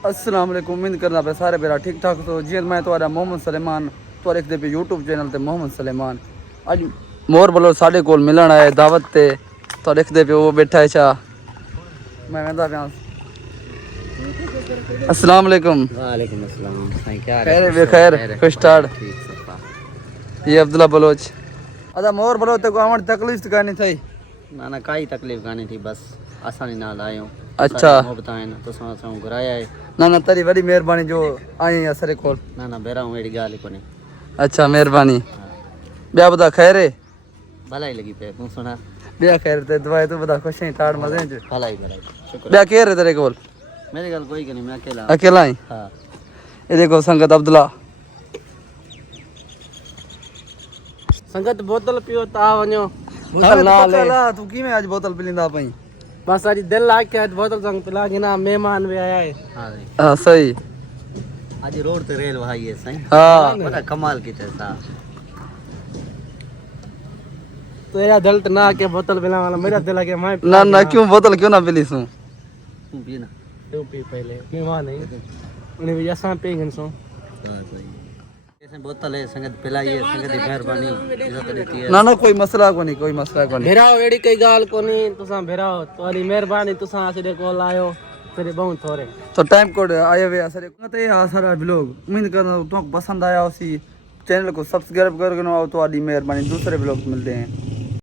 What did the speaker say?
अस्सलाम वालेकुम। उम्मीद करना पे सारे बेरा ठीक ठाक तो जी मैं तुम्हारा मोहम्मद सलेमान तो लिखते पे यूट्यूब चैनल ते मोहम्मद सलेमान अज मोर बोलो साढ़े कोल मिलन आए दावत ते तो लिखते पे वो बैठा है चा मैं वेंदा पिया। अस्सलाम वालेकुम। वालेकुम अस्सलाम। क्या खैर खैर खुश ठाड़। ये अब्दुल्ला बलोच अदा मोर बोलो ते को आवण तकलीफ करनी थई ना ना काई तकलीफ कानी थी, बस आसानी नाल आयो। अच्छा बताए ना तो सां घुराया है। ना ना तेरी बड़ी मेहरबानी जो आई असरे कोल। ना ना बेरा हूं एड़ी गाल कोनी। अच्छा मेहरबानी। ब्या बता खैर है भला ही लगी पे तू सुना। ब्या खैर ते दवाई तो बता खुश है ठाड़ मजे च भला ही शुक्र। ब्या केर है तेरे कोल? मेरी गल कोई नहीं, मैं अकेला अकेला ही। हां ये देखो संगत अब्दुल्ला संगत बोतल पियो ता वणो बोतल ना ले तू की में आज बोतल पिलिंदा पई बस आज दिल लाग के आज बोतल संग पिला के ना मेहमान भी आया है। हां सही आज रोड ते रेल भाई है सही। हां बड़ा कमाल की थे सा। तेरा दिल तो ना के बोतल पिला वाला मेरा दिल के मैं ना ना क्यों बोतल क्यों ना पिली सू तू पी ना। तू पी पहले मेहमान नहीं उन्हें भी जैसा पे गन सो। हां सही ऐसे बोतल है संगत पिलाई है, संगत की मेहरबानी इज्जत देती है। ना ना कोई मसला को नहीं कोई मसला को नहीं भेराओ एड़ी कई गाल कोनी तुसा भेराओ तोरी मेहरबानी तुसा आसे कोल आयो तेरे बहुत थोड़े तो टाइम कोड आए हुए असरे ते आ सारा ब्लॉग उम्मीद करना तुमको पसंद आया उसी चैनल को सब्सक्राइब करके ना तो आदि मेहरबानी दूसरे ब्लॉग मिलते हैं।